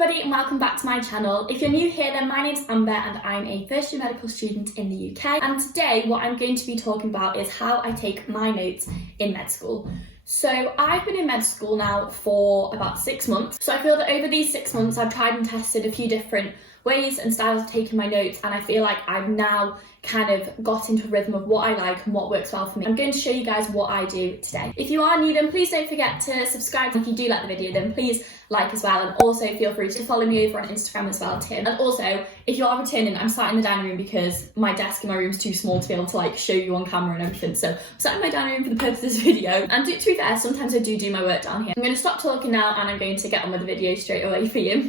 everybody and welcome back to my channel. If you're new here then my name's Amber and I'm a first year medical student in the UK, and today what I'm going to be talking about is how I take my notes in med school. So I've been in med school now for about 6 months, so I feel that over these 6 months I've tried and tested a few different ways and styles of taking my notes, and I feel like I've now kind of got into a rhythm of what I like and what works well for me. I'm going to show you guys what I do today. If you are new then please don't forget to subscribe. If you do like the video then please like as well, and also feel free to follow me over on Instagram as well too. And also if you are returning, I'm sat in the dining room because my desk in my room is too small to be able to like show you on camera and everything, so I'm sat in my dining room for the purpose of this video. And to be fair, sometimes I do my work down here. I'm going to stop talking now and I'm going to get on with the video straight away for you.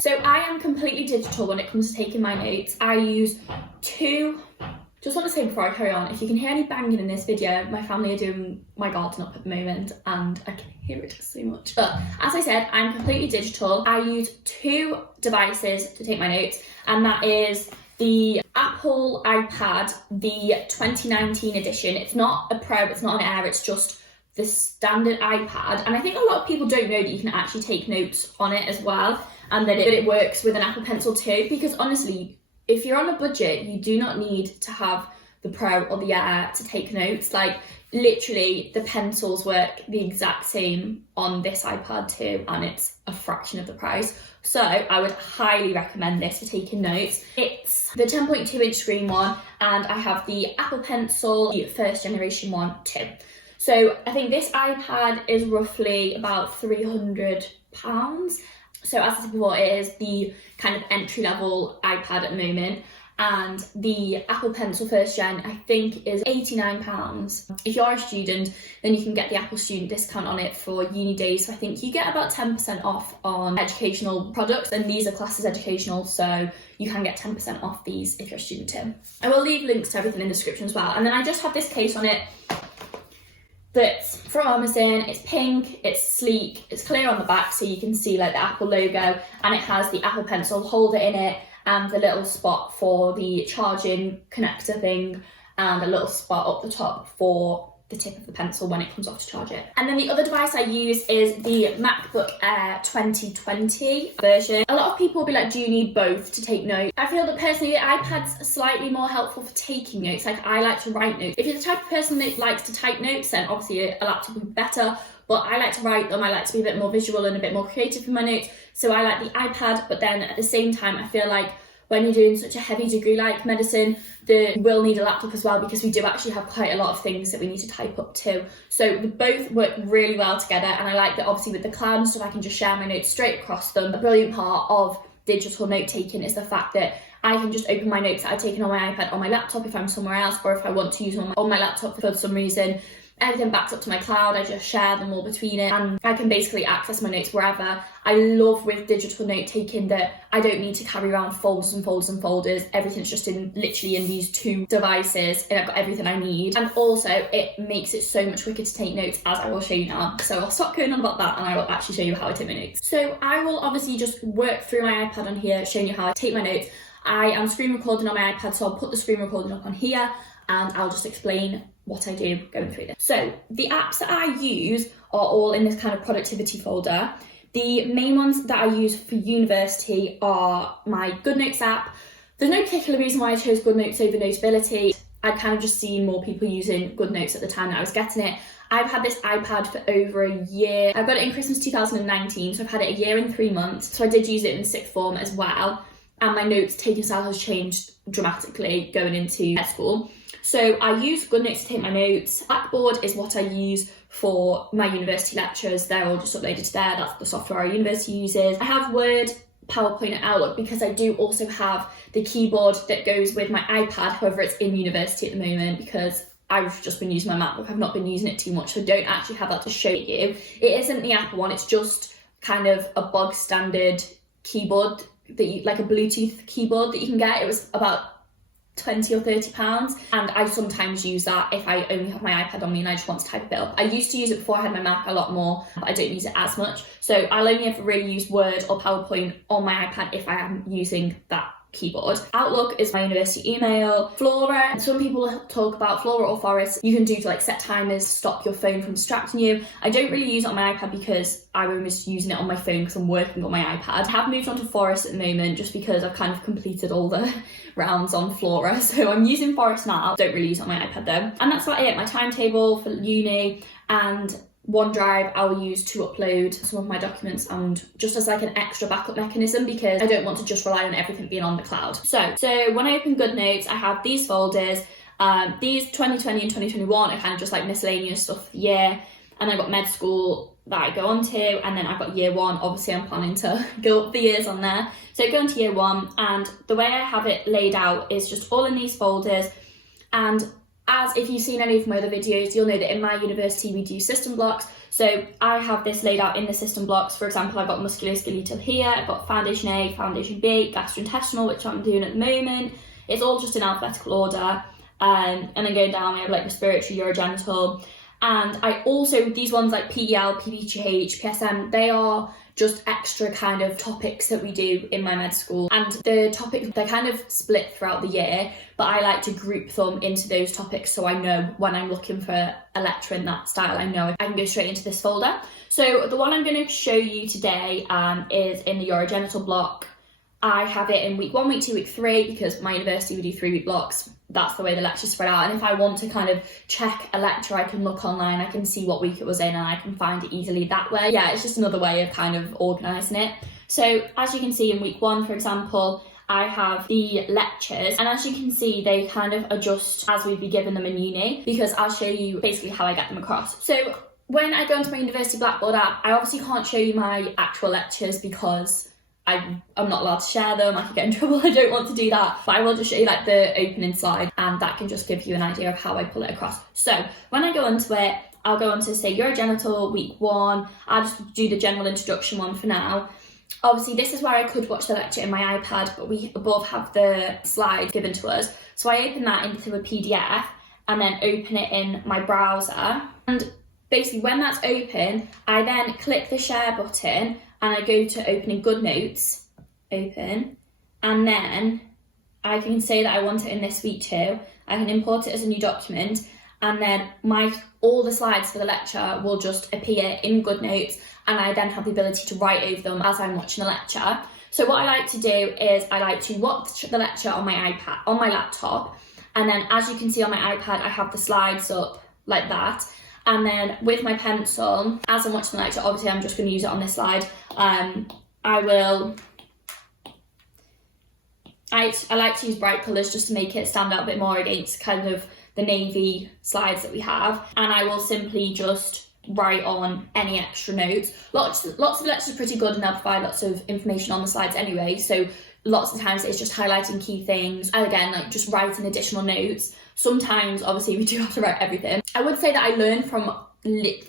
So I am completely digital when it comes to taking my notes. I use just want to say before I carry on, if you can hear any banging in this video, my family are doing my garden up at the moment and I can hear it so much. But as I said, I'm completely digital. I use 2 devices to take my notes, and that is the Apple iPad, the 2019 edition. It's not a Pro, it's not an Air, it's just the standard iPad. And I think a lot of people don't know that you can actually take notes on it as well, and that it works with an Apple Pencil too, because honestly, if you're on a budget, you do not need to have the Pro or the Air to take notes. Like literally the pencils work the exact same on this iPad too, and it's a fraction of the price. So I would highly recommend this for taking notes. It's the 10.2 inch screen one, and I have the Apple Pencil, the first generation one too. So I think this iPad is roughly about £300. So as I said before, it is the kind of entry-level iPad at the moment, and the Apple Pencil first gen I think is £89. If you're a student then you can get the Apple student discount on it for uni days, so I think you get about 10% off on educational products, and these are classed as educational, so you can get 10% off these if you're a student too. I will leave links to everything in the description as well. And then I just have this case on it that's from Amazon. It's pink, it's sleek, it's clear on the back so you can see like the Apple logo, and it has the Apple Pencil holder in it and the little spot for the charging connector thing, and a little spot up the top for the tip of the pencil when it comes off to charge it. And then the other device I use is the MacBook Air 2020 version. A lot of people will be like, do you need both to take notes? I feel that personally the iPad's slightly more helpful for taking notes. Like I like to write notes. If you're the type of person that likes to type notes, then obviously a laptop would be better, but I like to write them. I like to be a bit more visual and a bit more creative in my notes, so I like the iPad. But then at the same time I feel like when you're doing such a heavy degree like medicine, you will need a laptop as well, because we do actually have quite a lot of things that we need to type up too. So they both work really well together, and I like that obviously with the cloud and stuff I can just share my notes straight across them. A brilliant part of digital note taking is the fact that I can just open my notes that I've taken on my iPad on my laptop if I'm somewhere else, or if I want to use them on my laptop for some reason. Everything backs up to my cloud, I just share them all between it, and I can basically access my notes wherever. I love with digital note taking that I don't need to carry around folders and folders and folders. Everything's just literally in these 2 devices, and I've got everything I need. And also it makes it so much quicker to take notes, as I will show you now. So I'll stop going on about that and I will actually show you how I take my notes. So I will obviously just work through my iPad on here, showing you how I take my notes. I am screen recording on my iPad, so I'll put the screen recording up on here and I'll just explain what I do going through this. So the apps that I use are all in this kind of productivity folder. The main ones that I use for university are my Goodnotes app. There's no particular reason why I chose Goodnotes over Notability. I'd kind of just seen more people using Goodnotes at the time that I was getting it. I've had this iPad for over a year. I got it in Christmas 2019, so I've had it a year and 3 months. So I did use it in sixth form as well. And my notes taking style has changed dramatically going into school. So I use Goodnotes to take my notes. Blackboard is what I use for my university lectures. They're all just uploaded to there. That's the software our university uses. I have Word, PowerPoint and Outlook because I do also have the keyboard that goes with my iPad. However, it's in university at the moment because I've just been using my MacBook. I've not been using it too much, so I don't actually have that to show you. It isn't the Apple one. It's just kind of a bog standard keyboard, like a Bluetooth keyboard that you can get. It was about £20 or £30, and I sometimes use that if I only have my iPad on me and I just want to type a bit up. I used to use it before I had my Mac a lot more, but I don't use it as much, so I'll only ever really use Word or PowerPoint on my iPad if I am using that keyboard. Outlook is my university email. Flora, some people talk about Flora or Forest. You can do to like set timers, stop your phone from distracting you. I don't really use it on my iPad because I'm just using it on my phone because I'm working on my iPad. I have moved on to Forest at the moment just because I've kind of completed all the rounds on Flora, so I'm using Forest now. Don't really use it on my iPad though. And that's about it. My timetable for uni and OneDrive I'll use to upload some of my documents and just as like an extra backup mechanism because I don't want to just rely on everything being on the cloud. So when I open Goodnotes, I have these folders. These 2020 and 2021 are kind of just like miscellaneous stuff for the year. And I've got med school that I go on to, and then I've got year one. Obviously I'm planning to go up the years on there. So I go into year one, and the way I have it laid out is just all in these folders. And as if you've seen any of my other videos, you'll know that in my university we do system blocks. So I have this laid out in the system blocks. For example, I've got musculoskeletal here, I've got foundation A, foundation B, gastrointestinal, which I'm doing at the moment. It's all just in alphabetical order. And then going down, we have like respiratory, urogenital. And I also, these ones like PDL, PBGH, PSM, they are just extra kind of topics that we do in my med school. And the topics, they're kind of split throughout the year, but I like to group them into those topics so I know when I'm looking for a lecture in that style, I know I can go straight into this folder. So the one I'm going to show you today is in the urogenital block. I have it in week 1, week 2, week 3, because my university we do 3-week blocks. That's the way the lectures spread out. And if I want to kind of check a lecture, I can look online, I can see what week it was in, and I can find it easily that way. Yeah, it's just another way of kind of organising it. So as you can see in week 1, for example, I have the lectures, and as you can see, they kind of adjust as we'd be given them in uni, because I'll show you basically how I get them across. So when I go into my university Blackboard app, I obviously can't show you my actual lectures because I'm not allowed to share them. I could get in trouble. I don't want to do that. But I will just show you like the opening slide, and that can just give you an idea of how I pull it across. So when I go into it, I'll go on to say urogenital week 1. I'll just do the general introduction one for now. Obviously, this is where I could watch the lecture in my iPad, but we above have the slides given to us. So I open that into a PDF and then open it in my browser. And basically when that's open, I then click the share button and I go to opening Goodnotes, open, and then I can say that I want it in this week too. I can import it as a new document, and then all the slides for the lecture will just appear in Goodnotes, and I then have the ability to write over them as I'm watching the lecture. So what I like to do is I like to watch the lecture on my iPad, on my laptop, and then as you can see on my iPad, I have the slides up like that. And then with my pencil, as I'm watching the lecture, obviously I'm just going to use it on this slide. I like to use bright colours just to make it stand out a bit more against kind of the navy slides that we have. And I will simply just write on any extra notes. Lots of the lectures are pretty good and they'll provide lots of information on the slides anyway. So lots of times it's just highlighting key things. And again, like just writing additional notes. Sometimes, obviously, we do have to write everything. I would say that I learn from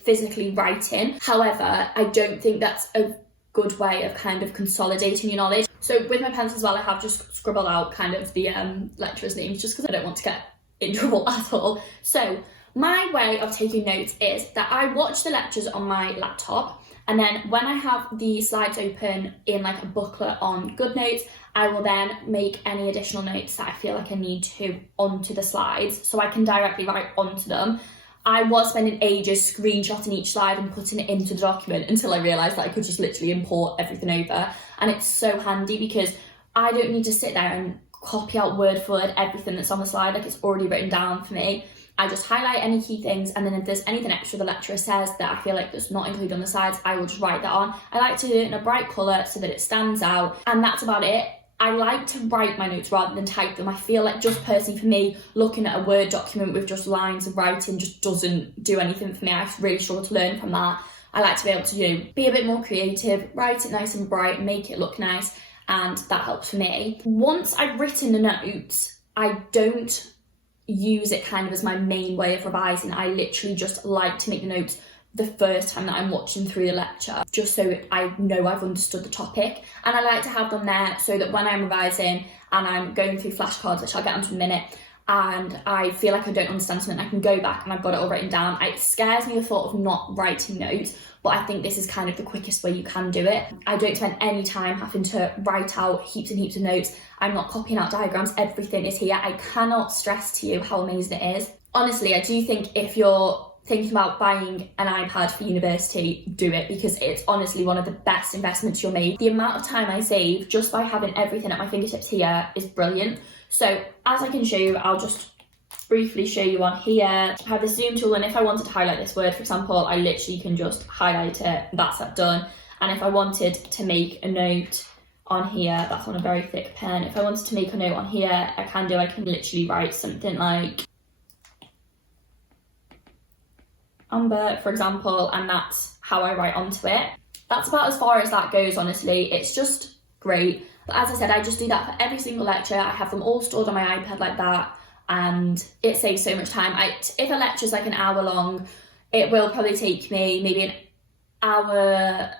physically writing. However, I don't think that's a good way of kind of consolidating your knowledge. So with my pencil as well, I have just scribbled out kind of the lecturers' names just because I don't want to get in trouble at all. So my way of taking notes is that I watch the lectures on my laptop, and then when I have the slides open in like a booklet on Goodnotes, I will then make any additional notes that I feel like I need to onto the slides so I can directly write onto them. I was spending ages screenshotting each slide and putting it into the document until I realised that I could just literally import everything over. And it's so handy because I don't need to sit there and copy out word for word everything that's on the slide, like it's already written down for me. I just highlight any key things, and then if there's anything extra the lecturer says that I feel like that's not included on the slides, I will just write that on. I like to do it in a bright colour so that it stands out, and that's about it. I like to write my notes rather than type them. I feel like just personally for me, looking at a Word document with just lines of writing just doesn't do anything for me. I really struggle to learn from that. I like to be able to be a bit more creative, write it nice and bright, make it look nice, and that helps for me. Once I've written the notes, I don't use it kind of as my main way of revising. I literally just like to make the notes the first time that I'm watching through the lecture, just so I know I've understood the topic. And I like to have them there so that when I'm revising and I'm going through flashcards, which I'll get onto in a minute, and I feel like I don't understand something, I can go back and I've got it all written down. It scares me the thought of not writing notes, but I think this is kind of the quickest way you can do it. I don't spend any time having to write out heaps and heaps of notes. I'm not copying out diagrams, everything is here. I cannot stress to you how amazing it is. Honestly, I do think if you're thinking about buying an iPad for university, do it, because it's honestly one of the best investments you'll make. The amount of time I save just by having everything at my fingertips here is brilliant. So as I can show you, I'll just briefly show you on here. I have the zoom tool, and if I wanted to highlight this word, for example, I literally can just highlight it, that's that done. And if I wanted to make a note on here, that's on a very thick pen. If I wanted to make a note on here, I can literally write something like Amber, for example, and that's how I write onto it. That's about as far as that goes, honestly. It's just great. But as I said, I just do that for every single lecture. I have them all stored on my iPad like that, and it saves so much time. If a lecture's like an hour long, it will probably take me maybe an hour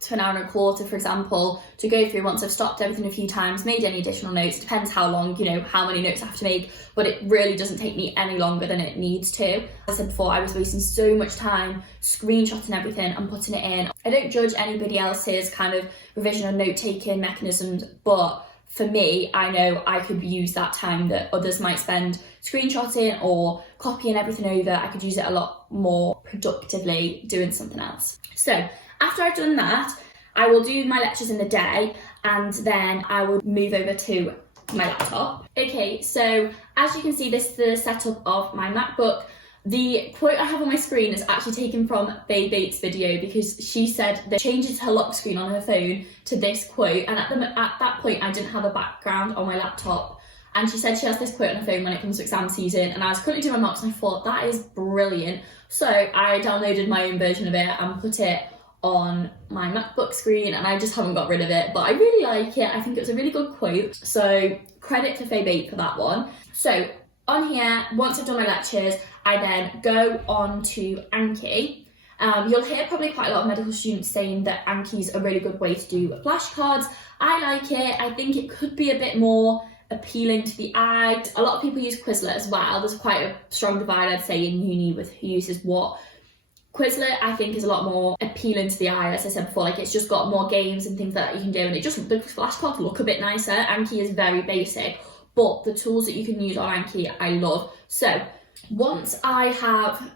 to an hour and a quarter, for example, to go through once I've stopped everything a few times, made any additional notes. Depends how long, how many notes I have to make, but it really doesn't take me any longer than it needs to. As I said before, I was wasting so much time screenshotting everything and putting it in. I don't judge anybody else's kind of revision and note-taking mechanisms, but for me, I know I could use that time that others might spend screenshotting or copying everything over. I could use it a lot more productively doing something else. So after I've done that, I will do my lectures in the day, and then I will move over to my laptop. Okay, so as you can see, this is the setup of my MacBook. The quote I have on my screen is actually taken from Faye Bates' video, because she said that changes her lock screen on her phone to this quote, and at that point I didn't have a background on my laptop, and she said she has this quote on her phone when it comes to exam season, and I was currently doing my mocks and I thought that is brilliant, so I downloaded my own version of it and put it on my MacBook screen, and I just haven't got rid of it, but I really like it. I think it was a really good quote, so credit to Faye Bates for that one. So on here, once I've done my lectures, I then go on to Anki. You'll hear probably quite a lot of medical students saying that Anki's a really good way to do flashcards. I like it. I think it could be a bit more appealing to the eye. A lot of people use Quizlet as well. There's quite a strong divide, I'd say, in uni with who uses what. Quizlet, I think, is a lot more appealing to the eye, as I said before. Like, it's just got more games and things like that you can do, and the flashcards look a bit nicer. Anki is very basic, but the tools that you can use on Anki, I love. So once I have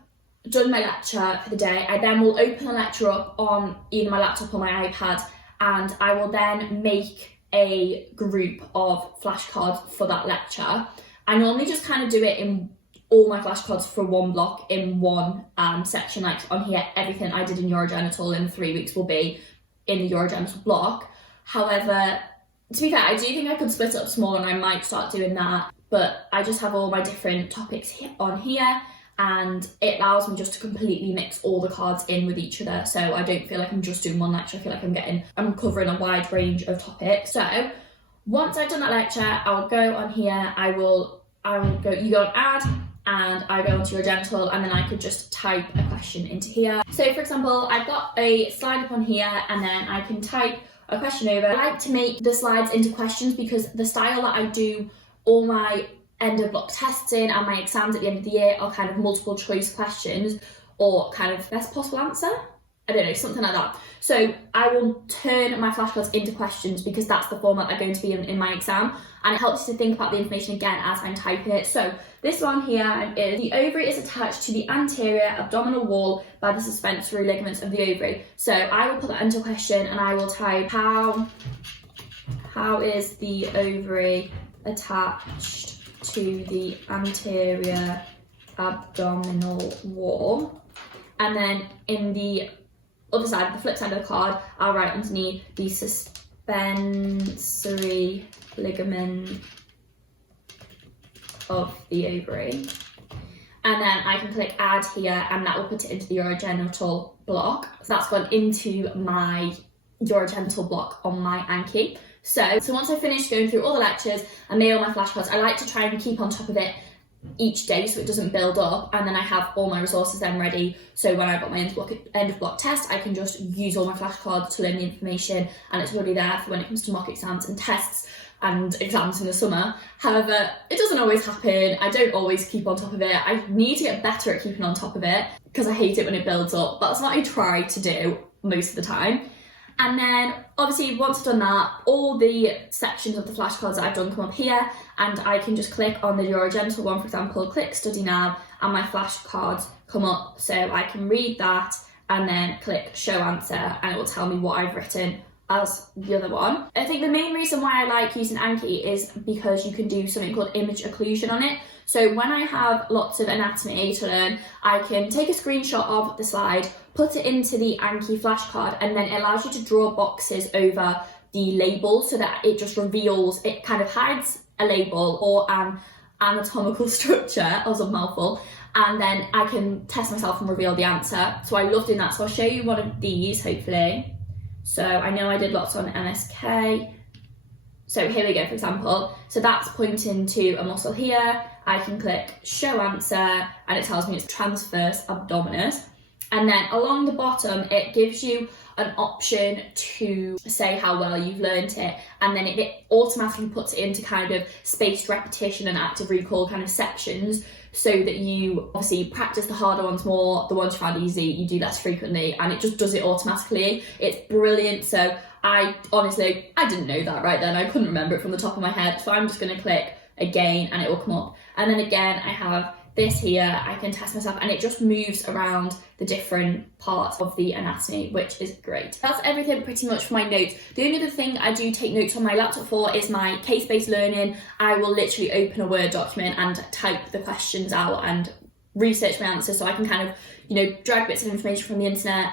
done my lecture for the day, I then will open a lecture up on either my laptop or my iPad, and I will then make a group of flashcards for that lecture. I normally just kind of do it in all my flashcards for one block in one section. Like on here, everything I did in urogenital in 3 weeks will be in the urogenital block. However, to be fair, I do think I could split it up smaller, and I might start doing that, but I just have all my different topics on here, and it allows me just to completely mix all the cards in with each other, so I don't feel like I'm just doing one lecture. I feel like I'm covering a wide range of topics. So once I've done that lecture, I'll go on here, you go on add, and I go onto urogenital, and then I could just type a question into here. So for example, I've got a slide up on here, and then I can type a question over. I like to make the slides into questions, because the style that I do all my end of block tests in and my exams at the end of the year are kind of multiple choice questions, or kind of best possible answer. I don't know, something like that. So I will turn my flashcards into questions, because that's the format they're going to be in my exam, and it helps you to think about the information again as I'm typing it. So this one here is: the ovary is attached to the anterior abdominal wall by the suspensory ligaments of the ovary. So I will put that into a question, and I will type how is the ovary attached to the anterior abdominal wall, and then in the other side, the flip side of the card, I'll write underneath the suspensory ligament of the ovary, and then I can click add here, and that will put it into the urogenital block. So that's gone into my urogenital block on my Anki. So once I finish going through all the lectures and made all my flashcards, I like to try and keep on top of it each day so it doesn't build up, and then I have all my resources then ready, so when I've got my end of block test, I can just use all my flashcards to learn the information, and it's already there for when it comes to mock exams and tests. and exams in the summer. However, it doesn't always happen. I don't always keep on top of it. I need to get better at keeping on top of it because I hate it when it builds up. That's what I try to do most of the time. And then obviously once I've done that, all the sections of the flashcards that I've done come up here, and I can just click on the You're a Gentle one, for example, click Study Now, and my flashcards come up, so I can read that and then click Show Answer, and it will tell me what I've written as the other one. I think the main reason why I like using Anki is because you can do something called image occlusion on it. So when I have lots of anatomy to learn, I can take a screenshot of the slide, put it into the Anki flashcard, and then it allows you to draw boxes over the label so that it just reveals, it kind of hides a label or an anatomical structure, that was a mouthful, and then I can test myself and reveal the answer. So I love doing that. So I'll show you one of these, hopefully. So I know I did lots on MSK. So here we go, for example. So that's pointing to a muscle here. I can click Show Answer, and it tells me it's transverse abdominis. And then along the bottom, it gives you an option to say how well you've learned it, and then it automatically puts it into kind of spaced repetition and active recall kind of sections, so that you obviously practice the harder ones more, the ones you find easy you do less frequently, and it just does it automatically. It's brilliant. So I didn't know that right then. I couldn't remember it from the top of my head, so I'm just going to click again and it will come up. And then again I have this here, I can test myself, and it just moves around the different parts of the anatomy, which is great. That's everything pretty much for my notes. The only other thing I do take notes on my laptop for is my case-based learning. I will literally open a Word document and type the questions out and research my answers, so I can kind of, drag bits of information from the internet,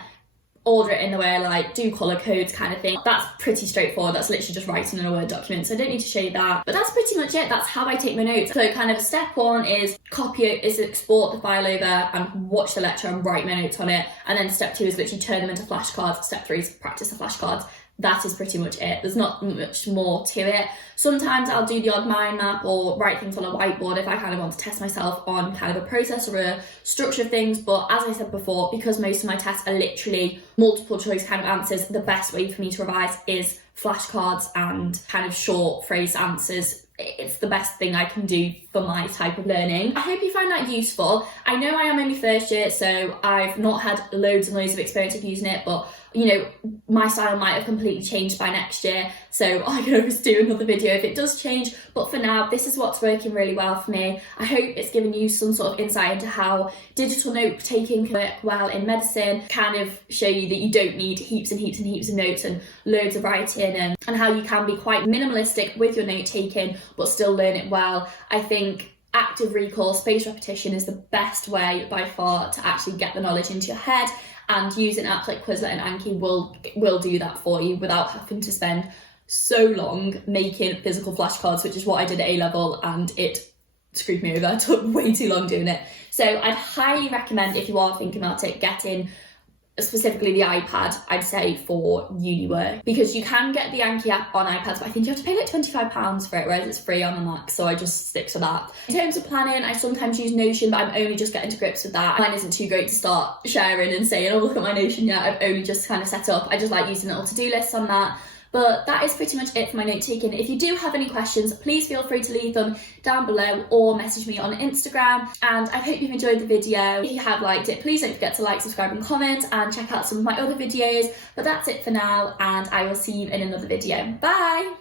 order it in the way I like, do colour codes kind of thing. That's pretty straightforward. That's literally just writing in a Word document, so I don't need to show you that. But that's pretty much it. That's how I take my notes. So kind of step one is export the file over and watch the lecture and write my notes on it. And then step two is literally turn them into flashcards. Step three is practice the flashcards. That is pretty much it. There's not much more to it. Sometimes I'll do the odd mind map or write things on a whiteboard if I kind of want to test myself on kind of a process or a structure of things. But as I said before, because most of my tests are literally multiple choice kind of answers, the best way for me to revise is flashcards and kind of short phrase answers. It's the best thing I can do for my type of learning. I hope you find that useful. I know I am only first year, so I've not had loads and loads of experience of using it, but my style might have completely changed by next year, so I can always do another video if it does change. But for now, this is what's working really well for me. I hope it's given you some sort of insight into how digital note taking can work well in medicine, kind of show you that you don't need heaps and heaps and heaps of notes and loads of writing, and how you can be quite minimalistic with your note taking but still learn it well. I think active recall, spaced repetition is the best way by far to actually get the knowledge into your head, and using apps like Quizlet and Anki will do that for you without having to spend so long making physical flashcards, which is what I did at A-level, and it screwed me over. It took way too long doing it. So I'd highly recommend, if you are thinking about it, getting specifically the iPad, I'd say, for uni work, because you can get the Anki app on iPads, but I think you have to pay like £25 for it, whereas it's free on the Mac, so I just stick to that. In terms of planning, I sometimes use Notion, but I'm only just getting to grips with that. Mine isn't too great to start sharing and saying, oh, look at my Notion yet. I've only just kind of set up. I just like using little to-do lists on that. But that is pretty much it for my note taking. If you do have any questions, please feel free to leave them down below or message me on Instagram. And I hope you've enjoyed the video. If you have liked it, please don't forget to like, subscribe and comment, and check out some of my other videos. But that's it for now, and I will see you in another video. Bye!